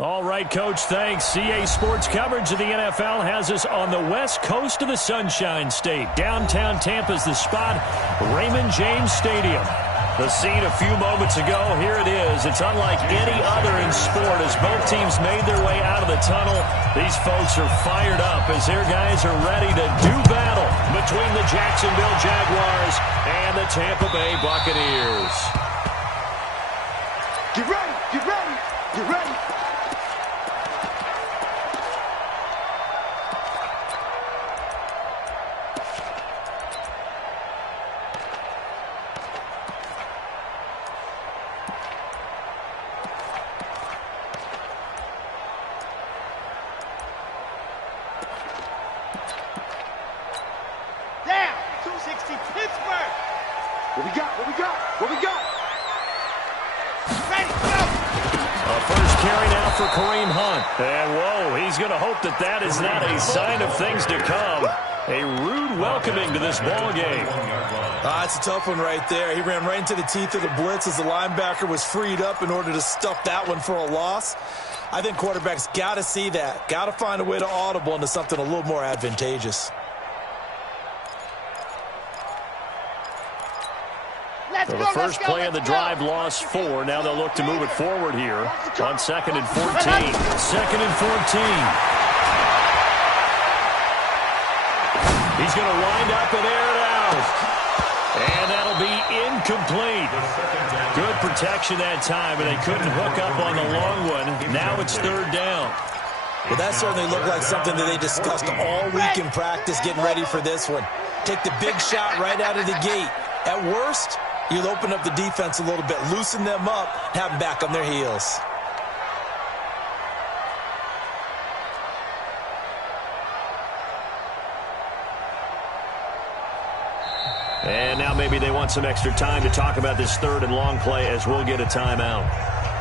All right, Coach, thanks. CA Sports coverage of the NFL has us on the west coast of the Sunshine State. Downtown Tampa's the spot, Raymond James Stadium. The scene a few moments ago, here it is. It's unlike any other in sport as both teams made their way out of the tunnel. These folks are fired up as their guys are ready to do battle between the Jacksonville Jaguars and the Tampa Bay Buccaneers. Get ready, get ready, get ready. What we got? What we got? What we got? Ready, go! A first carry now for Kareem Hunt. And, whoa, he's going to hope that that is not a sign of things to come. A rude welcoming to this ball game. It's a tough one right there. He ran right into the teeth of the blitz as the linebacker was freed up in order to stuff that one for a loss. I think quarterbacks got to see that. Got to find a way to audible into something a little more advantageous. So the first play of the drive lost 4. Now they'll look to move it forward here on 2nd and 14. 2nd and 14. He's going to wind up and air it out. And that'll be incomplete. Good protection that time, and they couldn't hook up on the long one. Now it's 3rd down. Well, that certainly looked like something that they discussed all week in practice getting ready for this one. Take the big shot right out of the gate. At worst, you'll open up the defense a little bit, loosen them up, have them back on their heels. And now maybe they want some extra time to talk about this 3rd and long play as we'll get a timeout.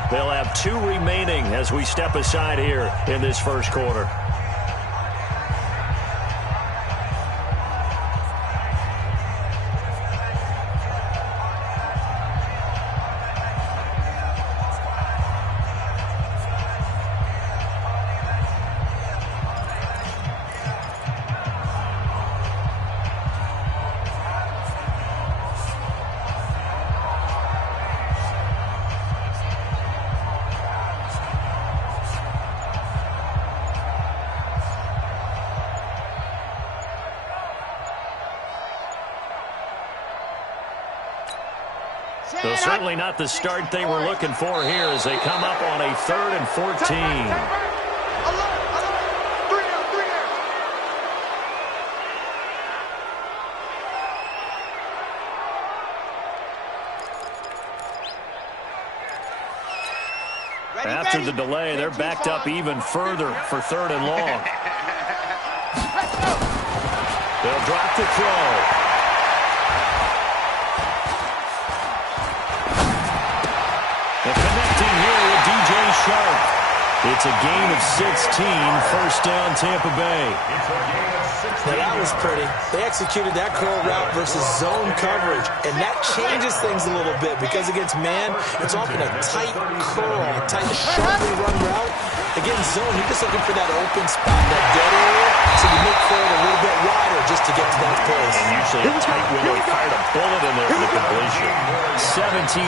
They'll have 2 remaining as we step aside here in this first quarter. So certainly not the start they were looking for here as they come up on a 3rd and 14. After the delay, they're backed up even further for 3rd and long. They'll drop the throw. And connecting here with DJ Sharp. It's a gain of 16, 1st down Tampa Bay. Now that was pretty. They executed that curl route versus zone coverage, and that changes things a little bit because against man, it's often a tight curl, a tight, sharply run route. Against zone, you're just looking for that open spot, that dead area, so you make for it a little bit wider just to get to that place. And usually a tight window, fired a bullet in there for the completion.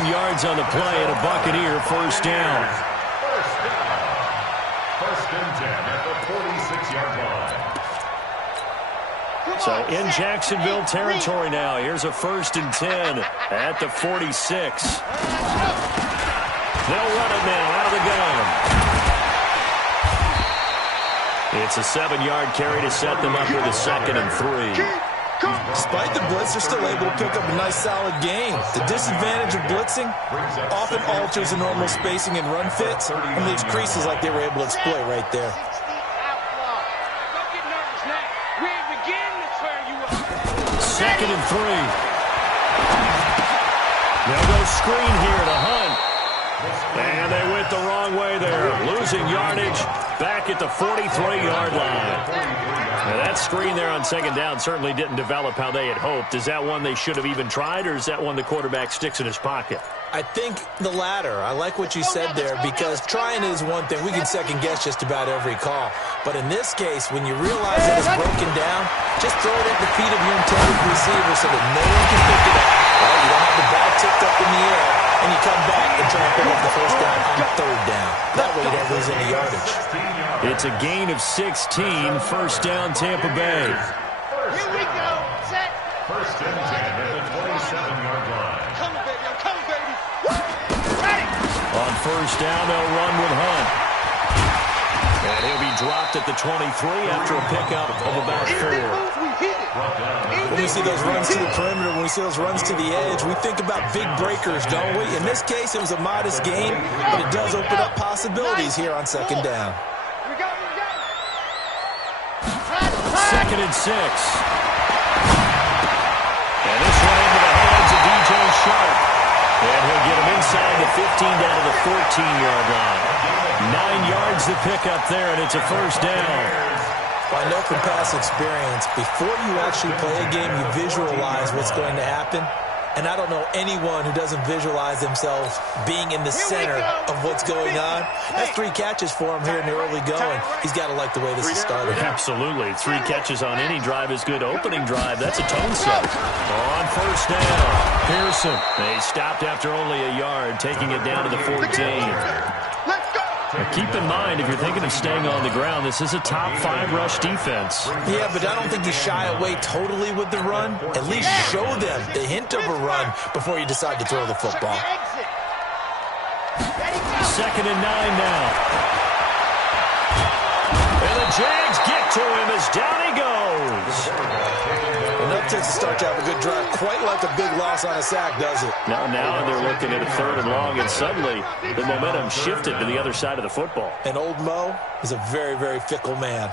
17 yards on the play and a Buccaneer 1st down. First and 10 at the 46-yard line. So in Jacksonville territory now. Here's a 1st and 10 at the 46. They'll run it now out of the gun. It's a 7-yard carry to set them up with a 2nd and 3. Despite the blitz, they're still able to pick up a nice solid gain. The disadvantage of blitzing often alters the normal spacing and run fits and leaves creases like they were able to exploit right there. 2nd and 3. They'll go screen here to Hunt. And they went the wrong way there. Losing yardage back at the 43-yard line. Now that screen there on 2nd down certainly didn't develop how they had hoped. Is that one they should have even tried, or is that one the quarterback sticks in his pocket? I think the latter. I like what you said there because trying is one thing. We can second guess just about every call. But in this case, when you realize that it's broken down, just throw it at the feet of your intended receiver so that no one can pick it up. Well, you don't have the ball tipped up in the air, and you come back and try and pick up the first down on third down. That way you don't lose any yardage. It's a gain of 16, first down Tampa Bay. Here we go. Set. First and 10 at the 27-yard line. Come, baby. I'm coming, baby. Ready. On first down, they'll run with Hunt. And he'll be dropped at the 23 after a pickup of about 4. We hit it. When we see those runs to the perimeter, when we see those runs to the edge, we think about big breakers, don't we? In this case, it was a modest gain, but it does open up possibilities here on second down. We got it. Second and 6. And this one into the hands of DJ Sharp. And he'll get him inside the 15 down to the 14-yard line. 9 yards to pick up there, and it's a first down. Well, I know from past experience, before you actually play a game, you visualize what's going to happen. And I don't know anyone who doesn't visualize themselves being in the center of what's going on. That's 3 catches for him here in the early going. He's got to like the way this is started. Absolutely. 3 catches on any drive is good. Opening drive, that's a tone set. On first down, Pearson. They stopped after only a yard, taking it down to the 14. Let's go. Now keep in mind, if you're thinking of staying on the ground, this is a top 5 rush defense. Yeah, but I don't think you shy away totally with the run. At least show them the hint of a run before you decide to throw the football. Second and 9 now. And the Jags get to him as down he goes. Enough takes to start to have a good drive. Quite like a big loss on a sack, does it? Now they're looking at a third and long, and suddenly the momentum shifted to the other side of the football. And old Mo is a very, very fickle man.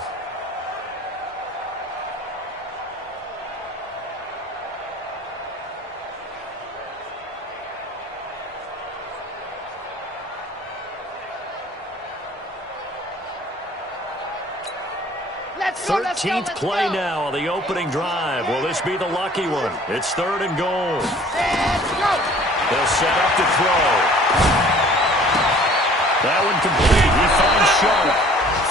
Let's go. 13th play now on the opening drive. Will this be the lucky one? It's third and goal. Let's go. They'll set up to throw. That one complete. He finds Sharp.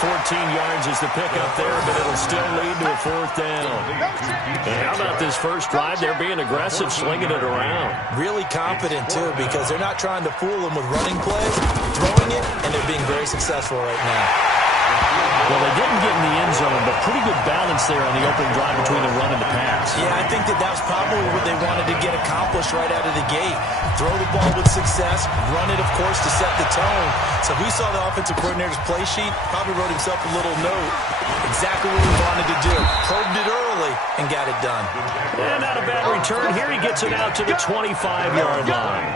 14 yards is the pickup there, but it'll still lead to a fourth down. And how about this first drive? They're being aggressive, slinging it around. Really confident, too, because they're not trying to fool them with running plays, throwing it, and they're being very successful right now. Well, they didn't get in the end zone, but pretty good balance there on the opening drive between the run and the pass. Yeah, I think that was probably what they wanted to get accomplished right out of the gate. Throw the ball with success, run it, of course, to set the tone. So we saw the offensive coordinator's play sheet, probably wrote himself a little note. Exactly what he wanted to do. Probed it early and got it done. And not a bad return here. He gets it out to the 25-yard line.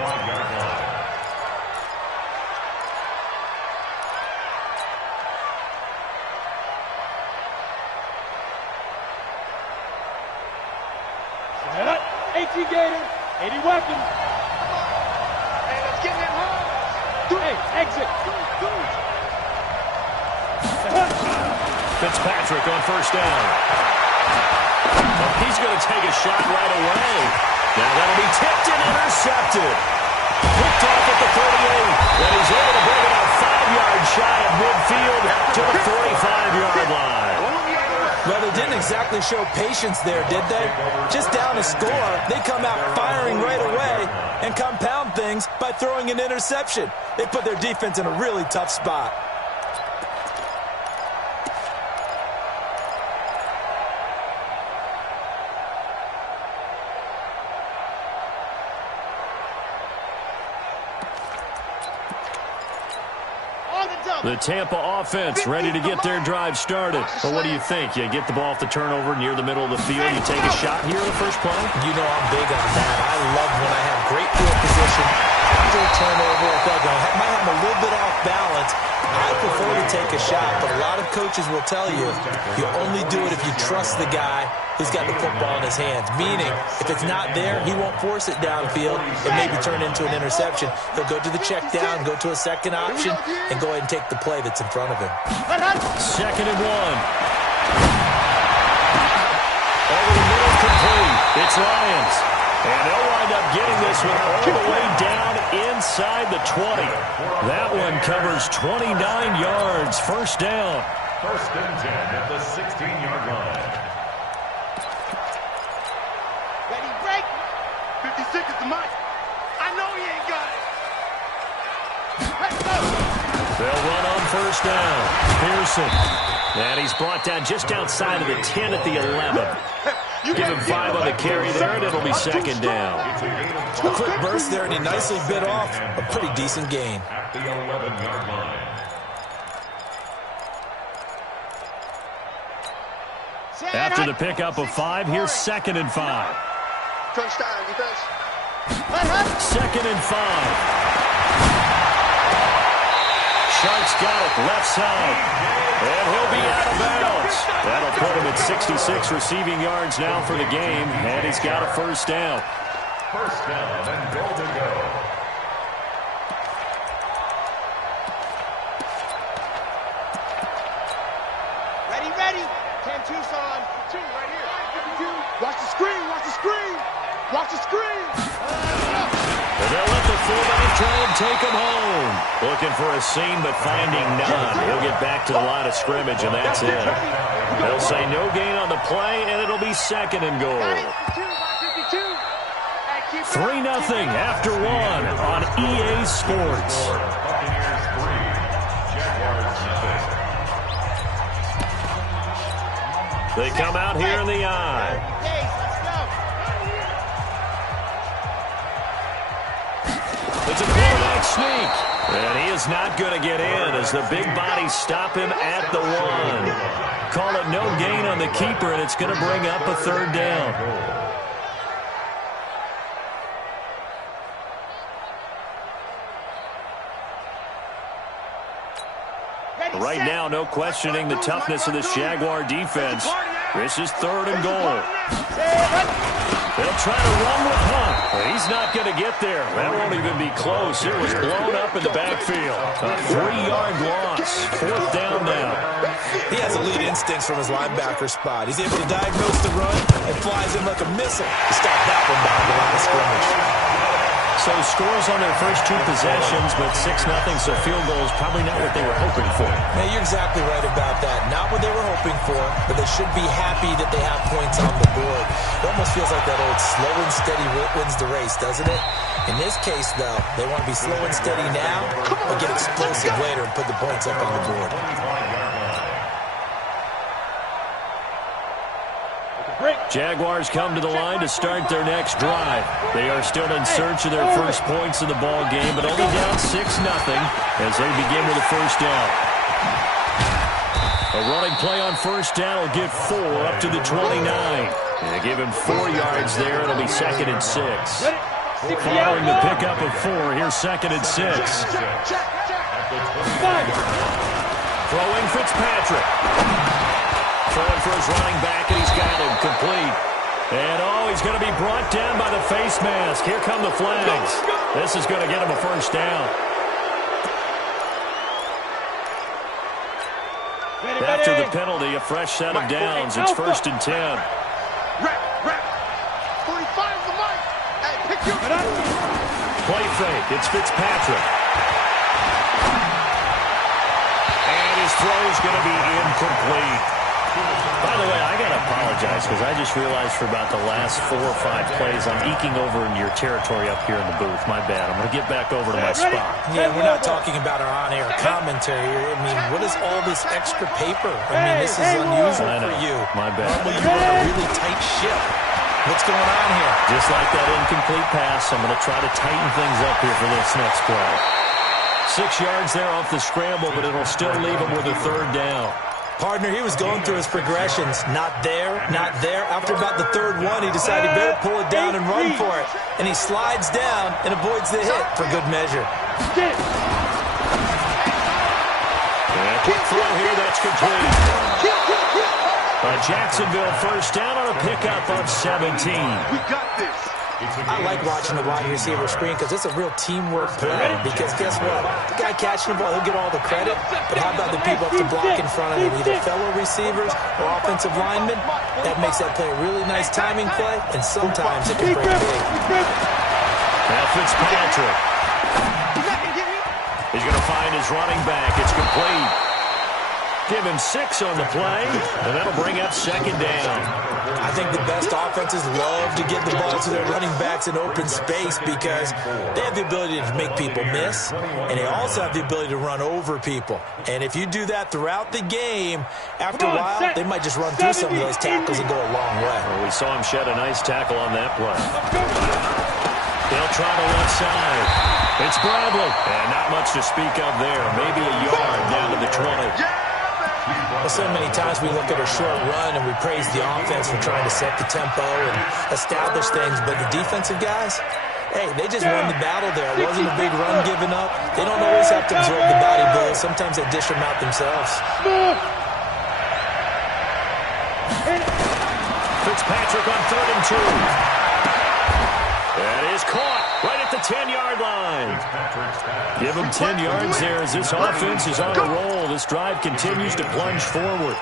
Set up. 18 Gators. 80 weapons. Hey, let's get him home. Hey, exit. Fitzpatrick on first down. Oh, he's going to take a shot right away. Now that'll be tipped and intercepted. Picked off at the 38. And he's able to bring it out 5 yards shy of midfield to the 45-yard line. Well, they didn't exactly show patience there, did they? Just down a score, they come out firing right away and compound things by throwing an interception. They put their defense in a really tough spot. The Tampa offense ready to get their drive started. But what do you think? You get the ball off the turnover near the middle of the field, you take a shot here in the first play? You know I'm big on that. I love when I have great field position after a turnover. If I might have a little bit off balance, I prefer to take a shot. But a lot of coaches will tell you, you only do it if you trust the guy who's got the football in his hands. Meaning, if it's not there, he won't force it downfield and maybe turn into an interception. He'll go to the check down, go to a second option, and go ahead and take the play that's in front of him. Second and 1. Over the middle, complete. It's Lions. And they'll wind up getting this one all the way down inside the 20. That one covers 29 yards. First down. First and 10 at the 16-yard line. Ready, break. 56 is the mic. I know he ain't got it. Let's go. They'll run on first down. Pearson. And he's brought down just outside of the 10 at the 11. Give him 5 on the carry there, and it'll be second down. A quick burst there, and he nicely bit off a pretty decent gain. At the 11-yard line. After the pickup of 5, here's second and 5. Crunch time, defense. Second and 5. Sharks got it, left side. And he'll be out of bounds. That'll put him at 66 receiving yards now for the game. And he's got a first down. First down and goal to go. Ready, ready. 10 Tucson. 2 right here. 52. Watch the screen, watch the screen. Watch the screen. And they'll let the fullback try and take him home. Looking for a seam, but finding none. He'll get back to the line of scrimmage, and that's it. They'll say no gain on the play, and it'll be second and goal. 3-0 after 1 on EA Sports. Buccaneers 3, Jaguars 0. They come out here in the eye. It's a quarterback sneak. And he is not going to get in as the big bodies stop him at the 1. Call it no gain on the keeper, and it's going to bring up a third down. Right now, no questioning the toughness of this Jaguar defense. This is third and goal. They'll try to run with Hunt. He's not going to get there. That won't even be close. It was blown up in the backfield. A 3-yard loss. Fourth down now. He has elite instincts from his linebacker spot. He's able to diagnose the run and flies in like a missile to stop that one behind the line of scrimmage. So scores on their first 2 possessions, but 6-0, so field goal is probably not what they were hoping for. Yeah, you're exactly right about that. Not what they were hoping for, but they should be happy that they have points on the board. It almost feels like that old slow and steady wins the race, doesn't it? In this case, though, they want to be slow and steady now or get explosive later and put the points up on the board. Jaguars come to the line to start their next drive. They are still in search of their first points in the ball game, but only down 6-0 as they begin with a first down. A running play on first down will get 4 up to the 29. They give him 4 yards there. It'll be second and 6. Following the pickup of 4, here's second and 6. Throwing Fitzpatrick. Throwing for his running back, and he's got him complete. And, he's going to be brought down by the face mask. Here come the flags. This is going to get him a first down. After the penalty, a fresh set of downs. It's first and 10. Rep. 45 is the mic. Hey, pick your... Play fake. It's Fitzpatrick. And his throw is going to be incomplete. By the way, I got to apologize because I just realized for about the last 4 or 5 plays, I'm eking over into your territory up here in the booth. My bad. I'm going to get back over to my spot. Yeah, we're not talking about our on-air commentary here. I mean, what is all this extra paper? I mean, this is unusual for you. My bad. Normally, you run a really tight ship. What's going on here? Just like that incomplete pass, I'm going to try to tighten things up here for this next play. 6 yards there off the scramble, but it'll still leave him with a third down. Partner, he was going through his progressions. Not there, not there. After about the third one, he decided he better pull it down and run for it. And he slides down and avoids the hit for good measure. And quick throw here, that's complete. Jacksonville first down on a pickup of 17. We got this. I like watching the wide receiver screen because it's a real teamwork play. Because guess what? The guy catching the ball, he'll get all the credit. But how about the people up the block in front of him, either fellow receivers or offensive linemen? That makes that play a really nice timing play, and sometimes it can break big. Now Fitzpatrick. He's going to find his running back. It's complete. Give him 6 on the play, and that'll bring up second down. I think the best offenses love to get the ball to their running backs in open space because they have the ability to make people miss, and they also have the ability to run over people. And if you do that throughout the game, after a while, they might just run through some of those tackles and go a long way. Well, we saw him shed a nice tackle on that play. They'll try the left side. It's Bradley. And not much to speak of there. Maybe a yard down to the 20. Well, so many times we look at a short run and we praise the offense for trying to set the tempo and establish things, but the defensive guys, hey, they just won the battle there. It wasn't a big run given up. They don't always have to absorb the body blows. Sometimes they dish them out themselves. Fitzpatrick on 3rd and 2. That is caught right at the 10-yard line. Give him 10 yards there as this offense is on a roll. This drive continues to plunge forward.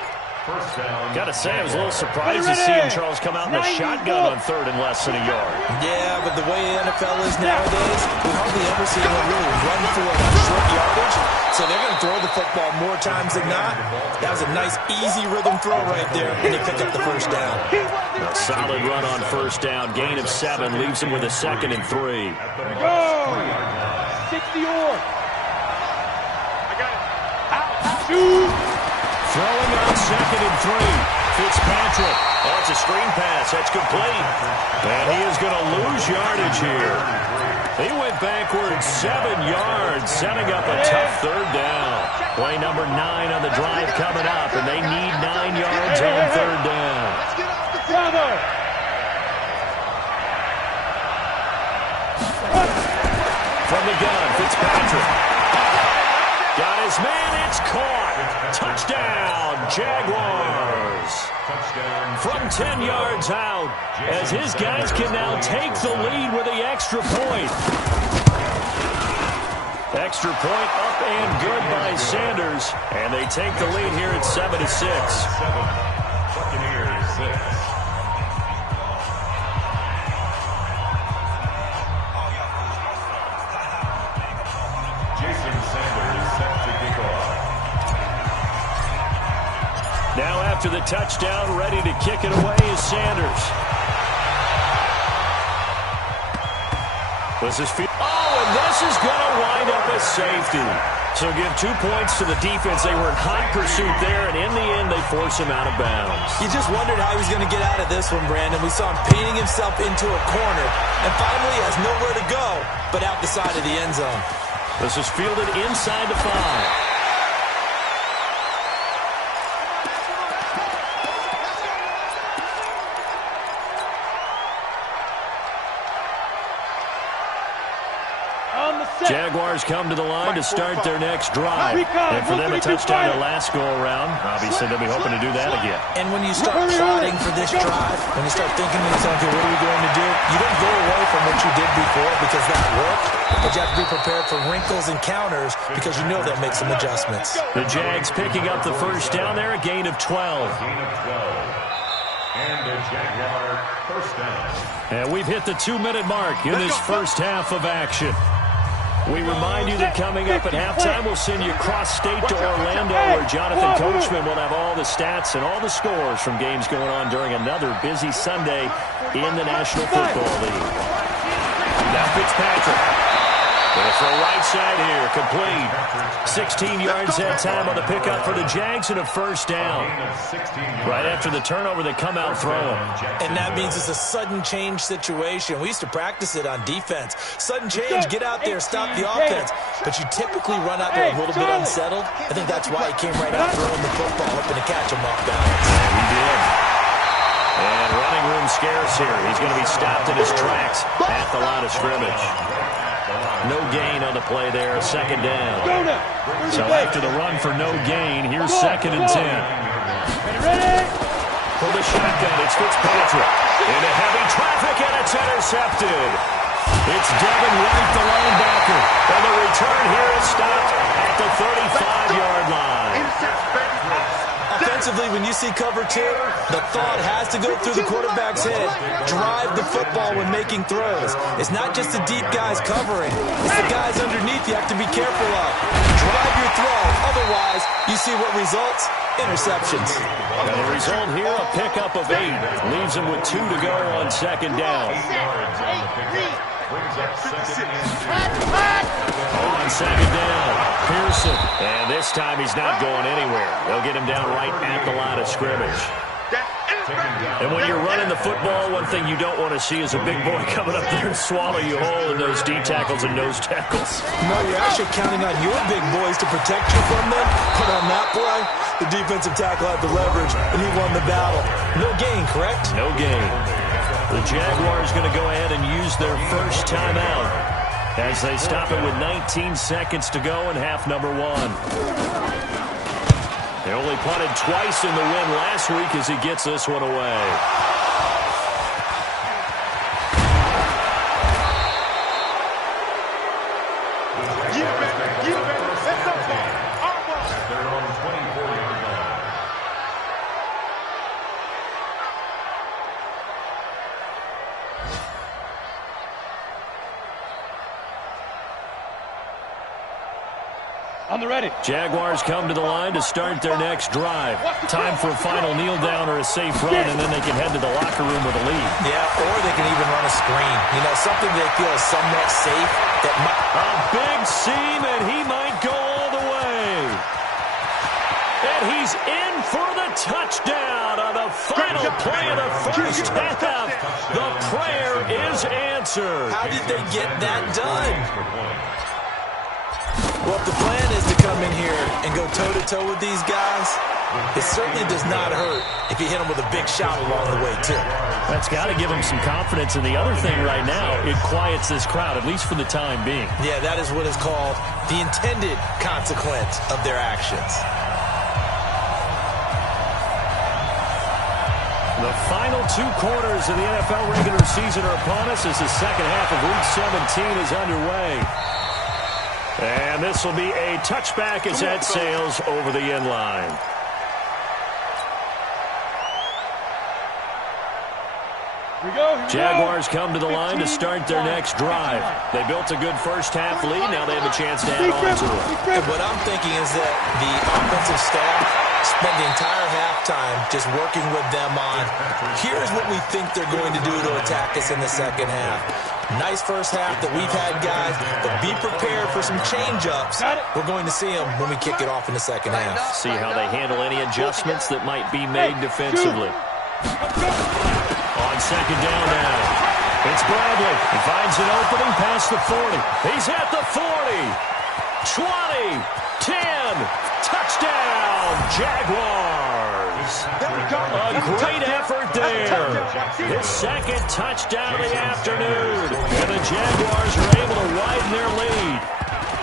Got to say, I was a little surprised to see him, Charles, come out in the shotgun on 3rd and less than a yard. Yeah, but the way the NFL is nowadays, we hardly ever see anyone really run for a short yardage. So they're going to throw the football more times than not. That was a nice, easy rhythm throw right there, and they pick up the first down. A solid run on first down. Gain of 7 leaves him with a 2nd and 3. Go! 60 or. I got it. Shoot! Throwing on 2nd and 3. Fitzpatrick. Oh, it's a screen pass. That's complete. And he is going to lose yardage here. He went backwards 7 yards, setting up a tough 3rd down. Play number 9 on the drive coming up, and they need 9 yards on 3rd down. From the gun, Fitzpatrick. Got his man, it's caught. Touchdown, Jaguars. From 10 yards out, as his guys can now take the lead with the extra point. Extra point up and good by Sanders, and they take the lead here at 7-6. Buccaneers 6. Now after the touchdown, ready to kick it away is Sanders. And this is going to wind up as safety. So give 2 points to the defense. They were in hot pursuit there, and in the end, they force him out of bounds. You just wondered how he was going to get out of this one, Brandon. We saw him painting himself into a corner, and finally has nowhere to go but out the side of the end zone. This is fielded inside the 5. Jaguars come to the line to start their next drive. And for them, a touchdown the last go-around. Obviously, they'll be hoping to do that again. And when you start plotting for this drive, when you start thinking to yourself, okay, what are we going to do? You don't go away from what you did before because that worked. But you have to be prepared for wrinkles and counters because you know they'll make some adjustments. The Jags picking up the first down there, a gain of 12. And a Jaguar first down. And we've hit the 2-minute mark in this first half of action. We remind you that coming up at halftime, we'll send you cross-state to Orlando, where Jonathan Coachman will have all the stats and all the scores from games going on during another busy Sunday in the National Football League. Now Fitzpatrick. Going for a right side here, complete. 16 yards that time on the pickup for the Jags and a first down. Right after the turnover, they come out throwing. And that means it's a sudden change situation. We used to practice it on defense. Sudden change, get out there, stop the offense. But you typically run out there a little bit unsettled. I think that's why he came right out throwing the football, hoping to catch him off balance. Yeah, he did. And running room scarce here. He's going to be stopped in his tracks at the line of scrimmage. No gain on the play there, second down. So after the run for no gain, here's 2nd and 10. For the shotgun, it's Fitzpatrick. Into heavy traffic, and it's intercepted. It's Devin White, the linebacker. And the return here is stopped at the 35-yard line. Offensively, when you see cover two, the thought has to go through the quarterback's head. Drive the football when making throws. It's not just the deep guys covering. It's the guys underneath you have to be careful of. Drive your throw. Otherwise, you see what results? Interceptions. And the result here, a pickup of 8. Leaves him with 2 to go on second down. On second down, Pearson. And this time he's not going anywhere. They'll get him down right at the line of scrimmage. And when you're running the football, one thing you don't want to see is a big boy coming up there and swallow you whole in those D tackles and nose tackles. No, you're actually counting on your big boys to protect you from them. But on that play, the defensive tackle had the leverage, and he won the battle. No gain, correct? No gain. The Jaguars going to go ahead and use their first timeout as they stop it with 19 seconds to go in half number 1. They only punted twice in the win last week as he gets this one away. They're on 24-yard line. On the ready. Jaguars come to the line to start their next drive. Time for a final kneel down or a safe run, and then they can head to the locker room with a lead. Yeah, or they can even run a screen. You know, something they feel is somewhat safe. That might... A big seam, and he might go all the way. And he's in for the touchdown on the final play of the first half. The prayer is answered. How did they get that done? Well, if the plan is to come in here and go toe-to-toe with these guys, it certainly does not hurt if you hit them with a big shot along the way, too. That's got to give them some confidence. And the other thing right now, it quiets this crowd, at least for the time being. Yeah, that is what is called the intended consequence of their actions. The final 2 quarters of the NFL regular season are upon us as the second half of Week 17 is underway. And this will be a touchback as that sails over the end line. Jaguars come to the line to start their next drive. They built a good first half lead. Now they have a chance to add on to it. And what I'm thinking is that the offensive staff spent the entire halftime just working with them on, here's what we think they're going to do to attack us in the second half. Nice first half that we've had, guys, but be prepared for some change-ups. We're going to see them when we kick it off in the second half. See how they handle any adjustments that might be made defensively. On second down now, it's Bradley. He finds an opening past the 40. He's at the 40. 20. 10. Touchdown, Jaguars. A great effort there. His second touchdown of the afternoon. And the Jaguars are able to widen their lead.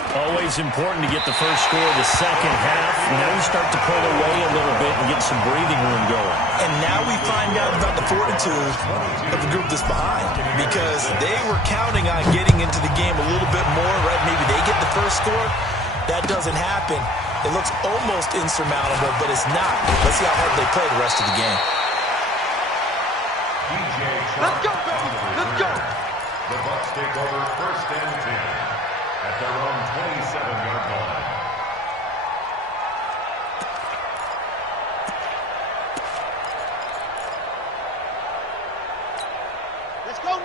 Always important to get the first score of the second half. Now you start to pull away a little bit and get some breathing room going. And now we find out about the fortitude of the group that's behind. Because they were counting on getting into the game a little bit more, right? Maybe they get the first score. That doesn't happen. It looks almost insurmountable, but it's not. Let's see how hard they play the rest of the game. Let's go, baby. Let's go. The Bucs take over first and 10 at their own 27-yard line.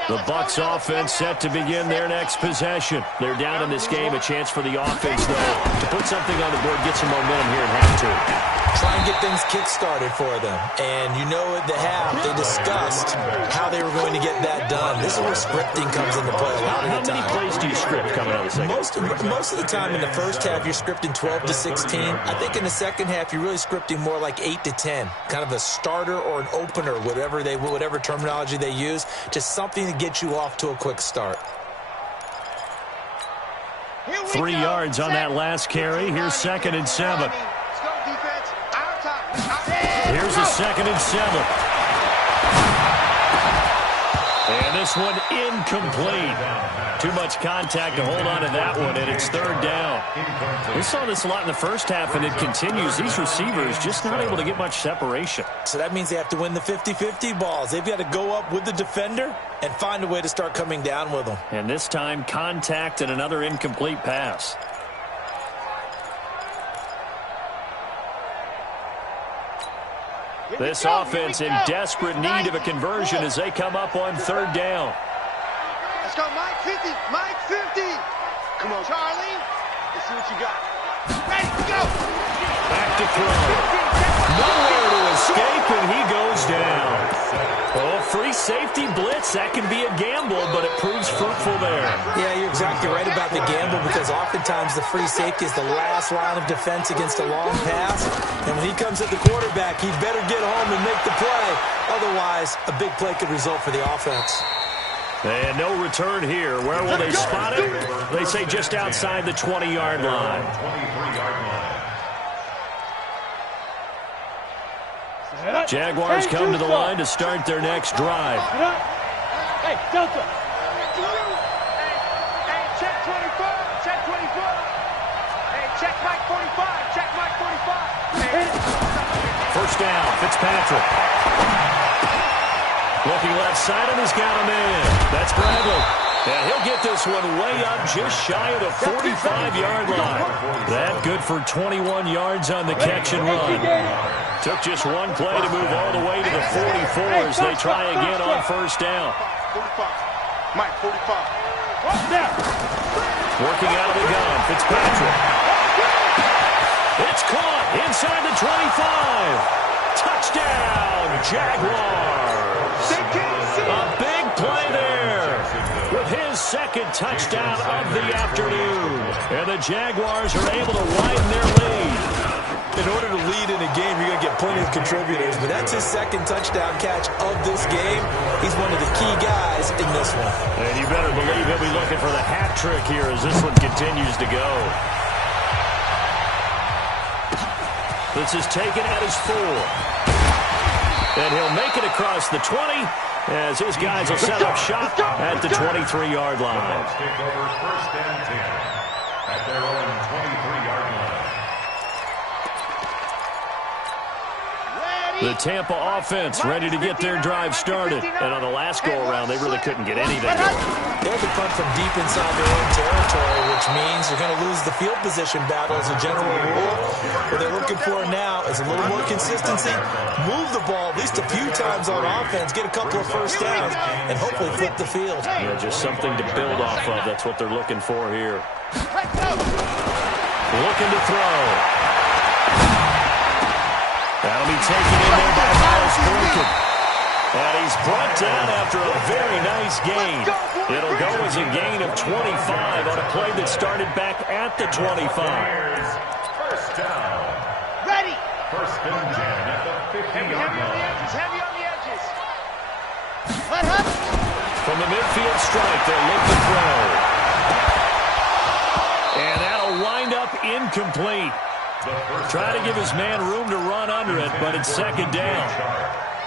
The Bucs offense set to begin their next possession. They're down in this game. A chance for the offense, though, to put something on the board, get some momentum here at halftime. Try and get things kick-started for them. And you know at the half, they discussed how they were going to get that done. This is where scripting comes into play a lot of the time. How many plays do you script coming out of the second? Most of the time in the first half, you're scripting 12 to 16. I think in the second half, you're really scripting more like 8 to 10. Kind of a starter or an opener, whatever terminology they use. Just something to get you off to a quick start. 3 yards on that last carry. Here's 2nd and 7. Let's go, defense. Our time. Here's a 2nd and 7. And this one incomplete. Too much contact to hold on to that one, and it's 3rd down. We saw this a lot in the first half, and it continues. These receivers just not able to get much separation. So that means they have to win the 50-50 balls. They've got to go up with the defender and find a way to start coming down with them. And this time, contact and another incomplete pass. This offense in desperate need of a conversion as they come up on 3rd down. Let's go, Mike 50. Mike 50. Come on, Charlie. Let's see what you got. Ready, go. Back to throw. Nowhere to escape, and he goes down. Oh, free safety blitz. That can be a gamble, but it proves fruitful there. Yeah, you're exactly right about the gamble because oftentimes the free safety is the last line of defense against a long pass. And when he comes at the quarterback, he better get home and make the play. Otherwise, a big play could result for the offense. And no return here. Where will they spot it? They say just outside the 20-yard line. 23-yard line. Jaguars come to the line to start their next drive. Hey, Delta. Hey, check 24. Check 24. Hey, check Mike 45. Check Mike 45. Hey. 1st down, Fitzpatrick. Looking left side, and he's got him in. That's Bradley. And he'll get this one way up just shy of the 45-yard line. That good for 21 yards on the catch and run. Took just one play to move all the way to the 44 as they try again on 1st down. 45. Mike 45. Working out of the gun, Fitzpatrick. It's caught inside the 25. Touchdown, Jaguars. A big play there with his 2nd touchdown of the afternoon. And the Jaguars are able to widen their lead. In order to lead in a game, you're going to get plenty of contributors, but that's his 2nd touchdown catch of this game. He's one of the key guys in this one. And you better believe he'll be looking for the hat trick here as this one continues to go. This is taken at his 4. And he'll make it across the 20 as his guys will set up shop at the 23-yard line. Let's take over 1st and 10 at their own 23-yard line. The Tampa offense ready to get their drive started. And on the last go-around, they really couldn't get anything going. They had to punt from deep inside their own territory, which means you're going to lose the field position battle as a general rule. What they're looking for now is a little more consistency. Move the ball at least a few times on offense, get a couple of 1st downs, and hopefully flip the field. Yeah, just something to build off of. That's what they're looking for here. Looking to throw. That'll be taken in there by Miles Boykin. And he's brought down after a very nice gain. It'll go as a gain of 25 on a play that started back at the 25. 1st down. Ready. 1st and 10 at the 50-yard line. Heavy on the edges. From the midfield strike, they'll look to throw. And that'll wind up incomplete. Try to give his man room to run under it, but it's 2nd down.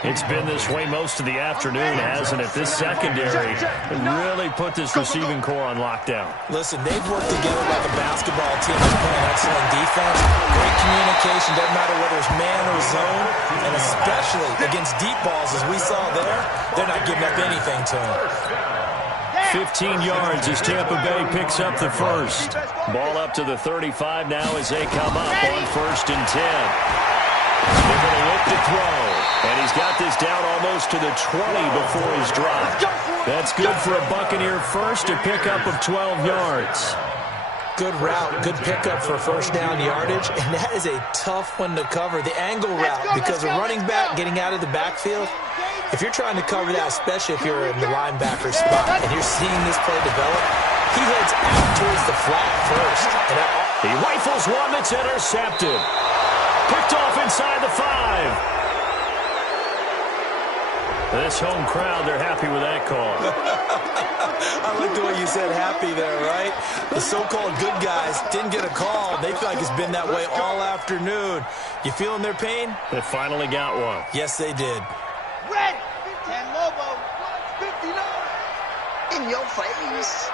It's been this way most of the afternoon, hasn't it? This secondary really put this receiving core on lockdown. Listen, they've worked together like a basketball team that's playing excellent defense. Great communication, doesn't matter whether it's man or zone, and especially against deep balls as we saw there, they're not giving up anything to him. 15 yards as Tampa Bay picks up the 1st. Ball up to the 35 now as they come up on 1st and 10. They're going to look to throw. And he's got this down almost to the 20 before his drop. That's good for a Buccaneer 1st to pick up of 12 yards. Good route, good pickup for 1st down yardage, and that is a tough one to cover, the angle route, because a running back getting out of the backfield, if you're trying to cover that, especially if you're in the linebacker spot, and you're seeing this play develop, he heads out towards the flat first. And he rifles one that's intercepted. Picked off inside the 5. This home crowd, they're happy with that call. I like the way you said happy there, right? The so-called good guys didn't get a call. They feel like it's been that way all afternoon. You feeling their pain? They finally got one. Yes, they did. Ready. 10 Lobo. 59. In your face.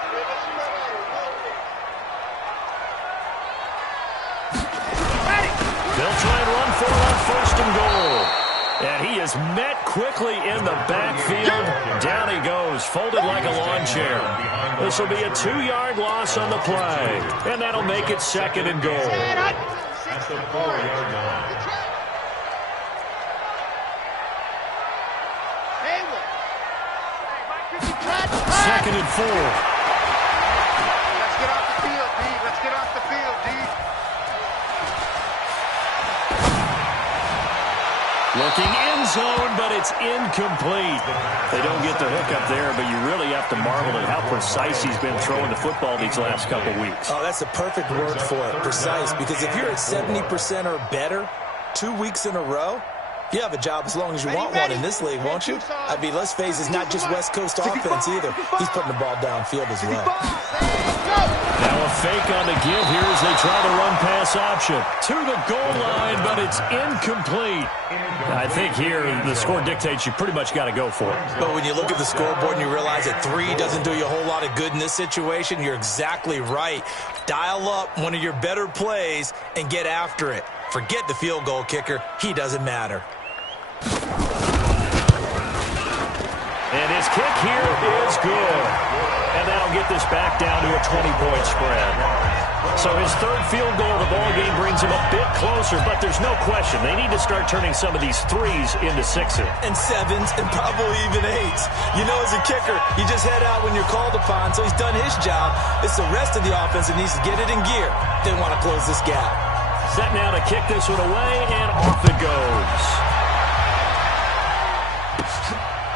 They'll try and run for it on 1st and goal. And he is met quickly in the backfield. Down he goes, folded like a lawn chair. This will be a 2-yard loss on the play. And that'll make it 2nd and goal. At the 4-yard line. Second and 4. Let's get off the field, D. Let's get off the field, D. Looking end zone, but it's incomplete. They don't get the hook up there, but you really have to marvel at how precise he's been throwing the football these last couple weeks. Oh, that's the perfect word for it, precise, because if you're at 70% or better 2 weeks in a row, you have a job as long as you want one in this league, won't you? I mean, let's face it, it's not just West Coast offense either. He's putting the ball downfield as well. Now a fake on the give here as they try the run-pass option. To the goal line, but it's incomplete. I think here the score dictates you pretty much got to go for it. But when you look at the scoreboard and you realize that 3 doesn't do you a whole lot of good in this situation, you're exactly right. Dial up one of your better plays and get after it. Forget the field goal kicker. He doesn't matter. And his kick here is good. And that'll get this back down to a 20-point spread. So his 3rd field goal of the ball game brings him a bit closer, but there's no question they need to start turning some of these 3s into 6s. And 7s and probably even 8s. You know, as a kicker, you just head out when you're called upon, so he's done his job. It's the rest of the offense that needs to get it in gear. They want to close this gap. Set now to kick this one away, and off it goes.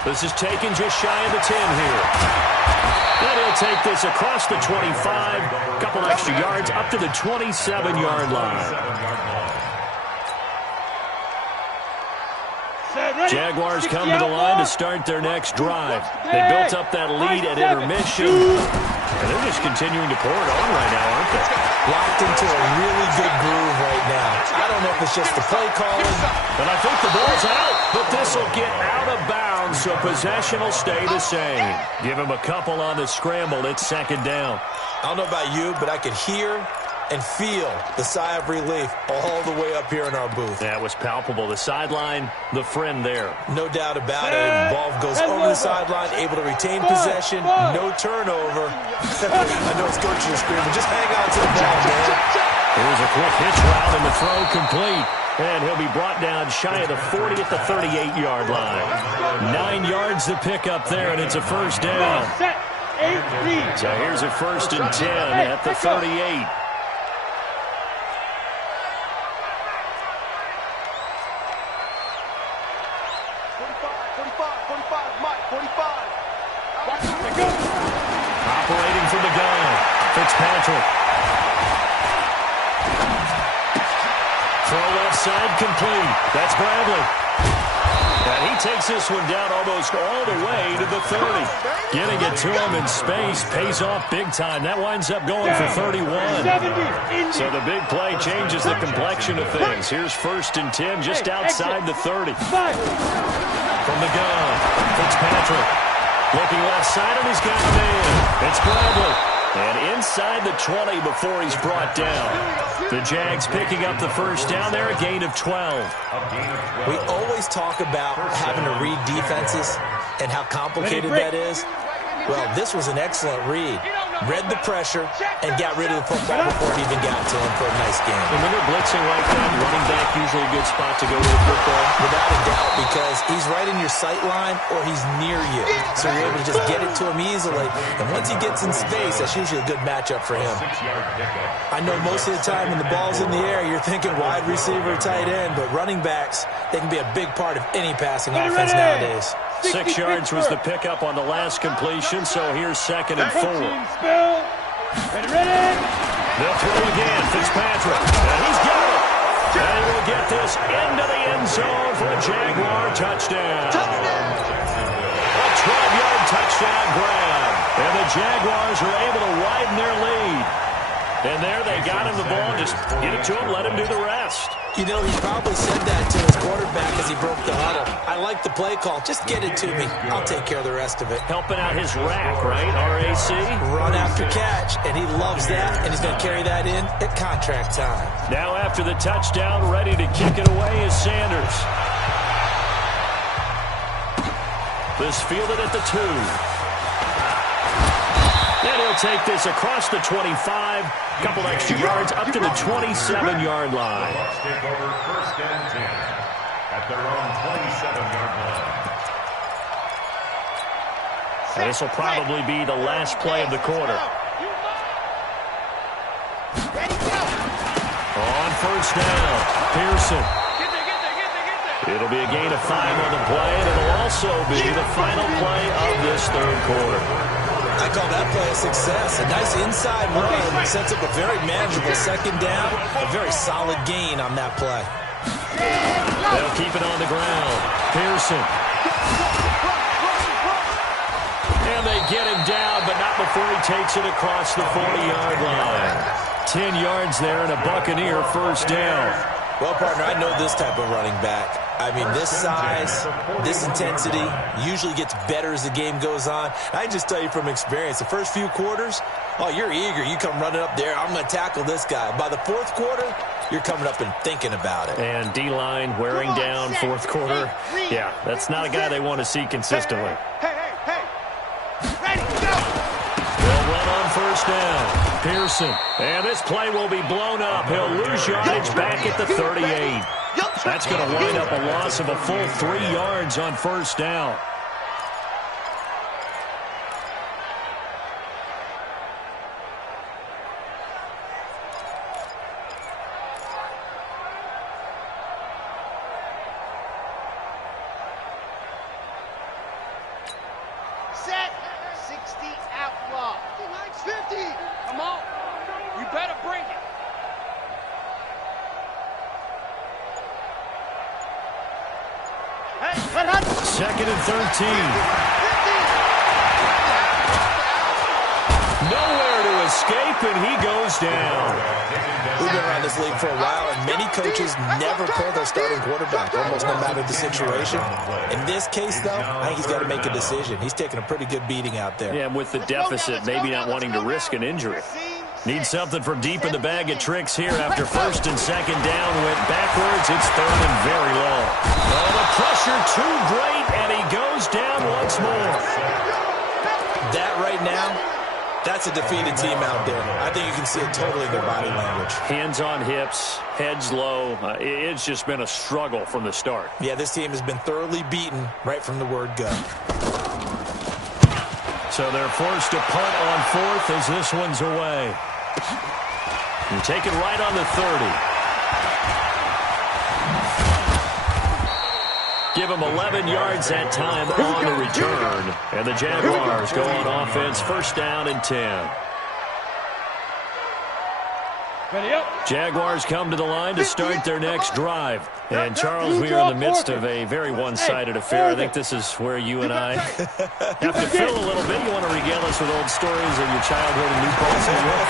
This is taken just shy of the 10 here. And he'll take this across the 25, a couple extra yards up to the 27-yard line. Jaguars come to the line to start their next drive. They built up that lead at intermission, and they're just continuing to pour it on right now, aren't they? Locked into a really good groove right now. I don't know if it's just the play calling. But I think the ball's out, but this will get out of bounds, so possession will stay the same. Give him a couple on the scramble. It's 2nd down. I don't know about you, but I could hear and feel the sigh of relief all the way up here in our booth. That was palpable. The sideline, the friend there. No doubt about it. Ball goes over the sideline, able to retain possession, no turnover. I know it's coaching screaming, just hang on to the ball, man. Here's a quick hitch route and the throw complete. And he'll be brought down shy of the 40 at the 38-yard line. 9 yards to pick up there, and it's a 1st down. So here's a 1st and 10 at the 38. Operating from the gun, Fitzpatrick. Throw left side complete. That's Bradley. And he takes this one down almost all the way to the 30. Getting it to him in space pays off big time. That winds up going for 31. So the big play changes the complexion of things. Here's 1st and 10 just outside the 30. From the gun, Fitzpatrick. Looking left side, and he's got a man. It's Bradley. And inside the 20 before he's brought down. The Jags picking up the 1st down there, a gain of 12. We always talk about having to read defenses and how complicated that is. Well, this was an excellent read. Read the pressure and got rid of the football before it even got to him for a nice game. And when they're blitzing like that, running back usually a good spot to go with the football. Without a doubt, because he's right in your sight line or he's near you. So you're able to just get it to him easily. And once he gets in space, that's usually a good matchup for him. I know most of the time when the ball's in the air, you're thinking wide receiver, tight end, but running backs, they can be a big part of any passing offense nowadays. 6 yards was the pickup on the last completion, so here's 2nd and 4. They'll throw again, Fitzpatrick, and he's got it. And he will get this into the end zone for a Jaguar touchdown. A 12-yard touchdown grab. And the Jaguars are able to widen their lead. And there they got him the ball. Just get it to him, let him do the rest. You know, he probably said that to his quarterback as he broke the huddle. I like the play call. Just get it to me. I'll take care of the rest of it. Helping out his rack, right? RAC? Run after catch, and he loves that, and he's going to carry that in at contract time. Now after the touchdown, ready to kick it away is Sanders. This fielded at the 2. And he'll take this across the 25. Couple extra yards up to the 27-yard line. Bucs take over 1st and 10 at their own 27-yard line. And this will probably be the last play of the quarter. On 1st down, Pearson. It'll be a gain of 5 on the play, and it'll also be the final play of this 3rd quarter. I call that play a success. A nice inside run sets up a very manageable 2nd down. A very solid gain on that play. They'll keep it on the ground. Pearson. And they get him down, but not before he takes it across the 40-yard line. 10 yards there and a Buccaneer 1st down. Well, partner, I know this type of running back. I mean, this size, this intensity usually gets better as the game goes on. I can just tell you from experience, the first few quarters, oh, you're eager. You come running up there, I'm going to tackle this guy. By the 4th quarter, you're coming up and thinking about it. And D-line wearing down 4th quarter. Yeah, that's not a guy they want to see consistently. Hey. Ready, go. They'll run on 1st down. Pearson. And this play will be blown up. He'll lose yardage back at the 38. That's going to wind up a loss of a full 3 yards on 1st down. Set. 60 outlaw. 50. Come on. You better bring it. Hey, 2nd and 13. Nowhere to escape, and he goes down. We've been around this league for a while, and many coaches never pull their starting quarterback, almost no matter the situation. In this case, though, I think he's got to make a decision. He's taking a pretty good beating out there. Yeah, and with the deficit, maybe not wanting to risk an injury. Need something from deep in the bag of tricks here after 1st and 2nd down went backwards. It's 3rd and very low. Oh, the pressure too great, and he goes down once more. That right now, that's a defeated team out there. I think you can see it totally in their body language. Hands on hips, heads low. It's just been a struggle from the start. Yeah, this team has been thoroughly beaten right from the word go. So they're forced to punt on 4th as this one's away. And take it right on the 30. Give them 11 yards that time on the return. And the Jaguars go on offense, 1st down and 10. Jaguars come to the line to start their next drive. And, Charles, we are in the midst of a very one-sided affair. I think this is where you and I have to fill a little bit. You want to regale us with old stories of your childhood in New Paltz, New York?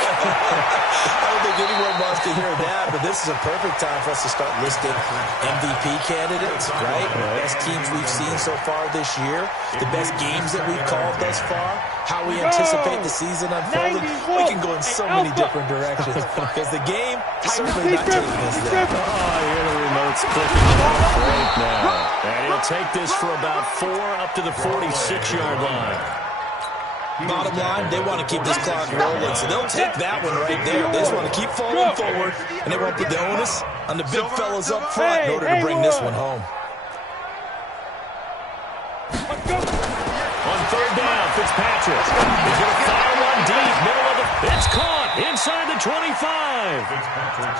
I don't think anyone wants to hear that, but this is a perfect time for us to start listing MVP candidates, right? The best teams we've seen so far this year, the best games that we've called thus far, how we anticipate the season unfolding. We can go in so many different directions because the game is certainly not taking us there. Oh, here the remote's clicking off right now. And he'll take this for about 4 up to the 46-yard line. Bottom line, they want to keep this clock rolling, so they'll take that one right there. They just want to keep falling forward, and they won't put the onus on the big fellas up front in order to bring this one home. On 3rd down, Fitzpatrick. He's going to fire one deep, middle of the... It's caught inside the 25.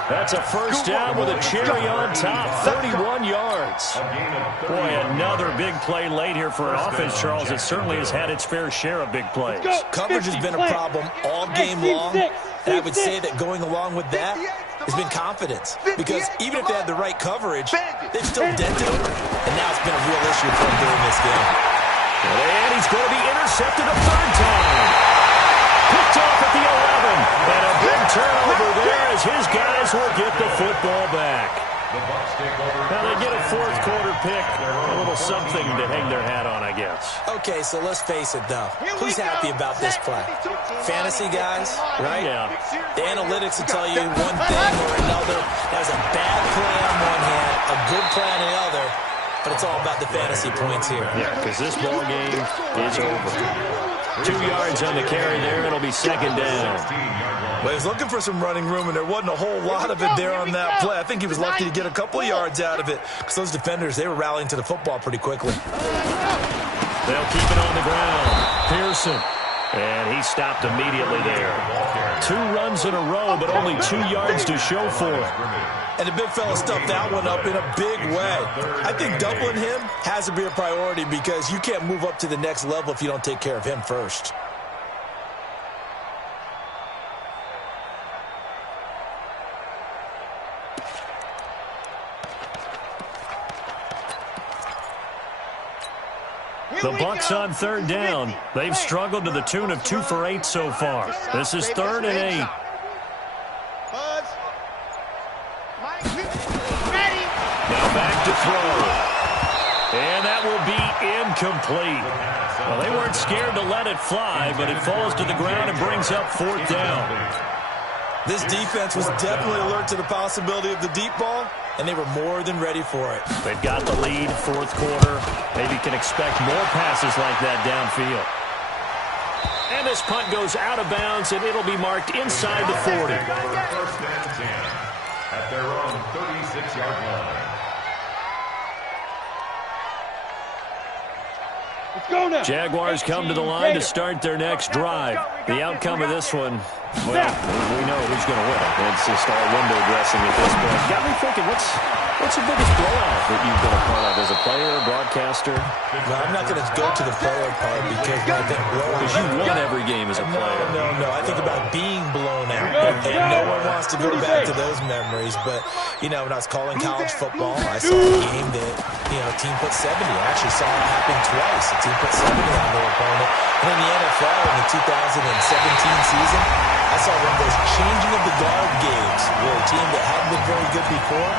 That's a 1st down with a cherry on top, 31 yards. Boy, another big play late here for an offense, Charles. It certainly has had its fair share of big plays. Coverage has been a problem all game long, and I would say that going along with that has been confidence. Because even if they had the right coverage, they've still dented them, and now it's been a real issue for them during this game. And he's going to be intercepted a third time. Picked off at the 11. And a big turnover there as his guys will get the football back. Now they get a fourth quarter pick. A little something to hang their hat on, I guess. Okay, so let's face it, though. Who's happy about this play? Fantasy guys, right? Yeah. The analytics will tell you one thing or another. That was a bad play on one hand, a good play on the other. But it's all about the fantasy points here. Yeah, because this ball game is over. 2 yards on the carry there. It'll be second down. Well, he was looking for some running room, and there wasn't a whole lot of it there on that play. I think he was lucky to get a couple of yards out of it because those defenders, they were rallying to the football pretty quickly. They'll keep it on the ground. Pearson. And he stopped immediately there. 2 runs in a row, but only 2 yards to show for it. And the big fella stuffed that one up in a big way. I think doubling him has to be a priority because you can't move up to the next level if you don't take care of him first. The Bucs on third down. They've struggled to the tune of 2 for 8 so far. This is 3rd and 8. Now back to throw. And that will be incomplete. Well, they weren't scared to let it fly, but it falls to the ground and brings up 4th down. This defense was definitely alert to the possibility of the deep ball, and they were more than ready for it. They've got the lead, 4th quarter. Maybe can expect more passes like that downfield. And this punt goes out of bounds, and it'll be marked inside the 40. First and 10 at their own 36-yard line. Let's go now. Jaguars come to the line to start their next drive. The outcome of this one, well, we know who's going to win. It's just all window dressing at this point. Got me thinking, what's the biggest blowout that you've been a part of as a player, broadcaster? Well, I'm not going to go to the player part because when I think blowout, Because you won every game as a player. No. I think about being blown out, and no one wants to go back to those memories. But, you know, when I was calling college football, I saw a game that, you know, a team put 70. I actually saw it happen twice. A team put 70 on their opponent. And in the NFL in the 2017 season, I saw one of those changing of the guard games where a team that hadn't been very good before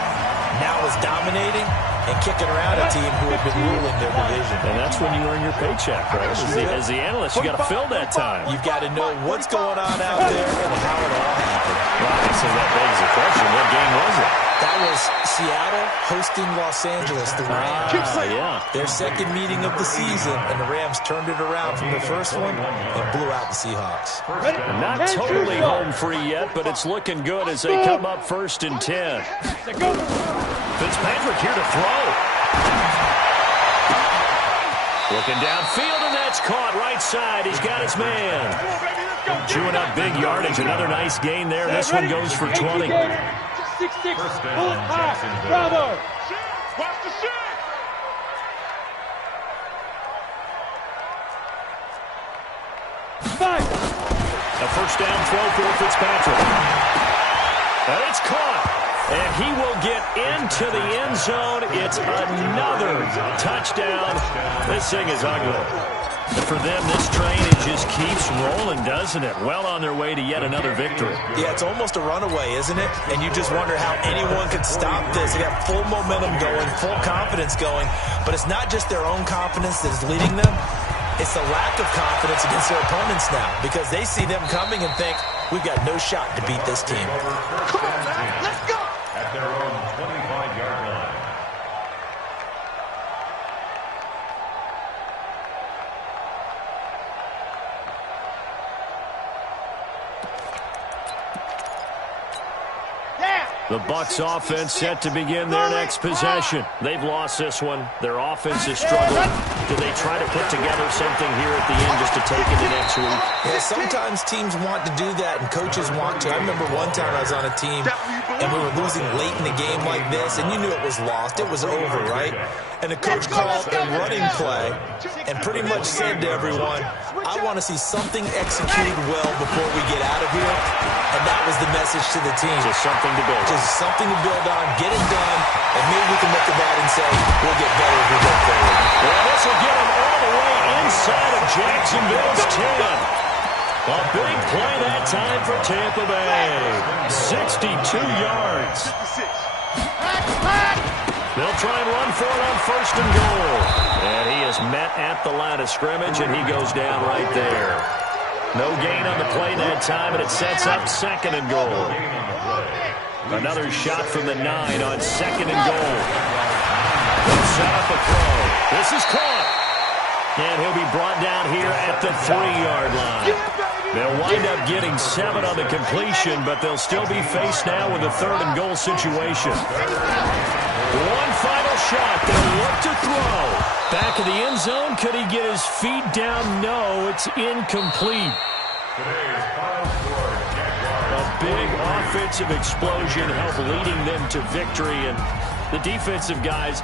now is dominating and kicking around a team who had been ruling their division. And that's when you earn your paycheck, right? As the analyst, you got to fill that time. You've got to know what's going on out there and how it all happened. Well, obviously, that begs the question, what game was it? That was Seattle hosting Los Angeles, the Rams. Yeah. Their second meeting of the season, and the Rams turned it around from the first one and blew out the Seahawks. And not totally home free yet, but it's looking good as they come up 1st and 10. Fitzpatrick here to throw. Looking downfield, and that's caught right side. He's got his man. Chewing up big yardage. Another nice gain there. This one goes for 20. 6-6, bullet high, Bravo. Watch the shot. A first down throw for Fitzpatrick. And it's caught. And he will get into the end zone. It's another touchdown. This thing is ugly. And for them, this train, it just keeps rolling, doesn't it? Well on their way to yet another victory. Yeah, it's almost a runaway, isn't it? And you just wonder how anyone could stop this. They got full momentum going, full confidence going. But it's not just their own confidence that is leading them. It's the lack of confidence against their opponents now because they see them coming and think, we've got no shot to beat this team. Come on, man. Let's go. At their own 25-yard line. The Bucs offense set to begin their next possession. They've lost this one. Their offense is struggling. Do they try to put together something here at the end just to take into next week? Yeah, sometimes teams want to do that and coaches want to. I remember one time I was on a team and we were losing late in the game like this, and you knew it was lost. It was over, right? And the coach called a running play and pretty much said to everyone, I want to see something executed well before we get out of here. And that was the message to the team. Just something to build. Just something to build on, get it done, and maybe we can look at that and say, we'll get better as we go forward. Well, this will get them all the way big play that time for Tampa Bay. 62 yards. They'll try and run for it on 1st and goal. And he is met at the line of scrimmage, and he goes down right there. No gain on the play that time, and it sets up 2nd and goal. Another shot from the 9 on 2nd and goal. They'll set up a throw. This is caught. And he'll be brought down here at the 3-yard line. They'll wind up getting 7 on the completion, but they'll still be faced now with a 3rd and goal situation. One final shot. They'll look to throw. Back in the end zone. Could he get his feet down? No, it's incomplete. A big offensive explosion helped leading them to victory, and the defensive guys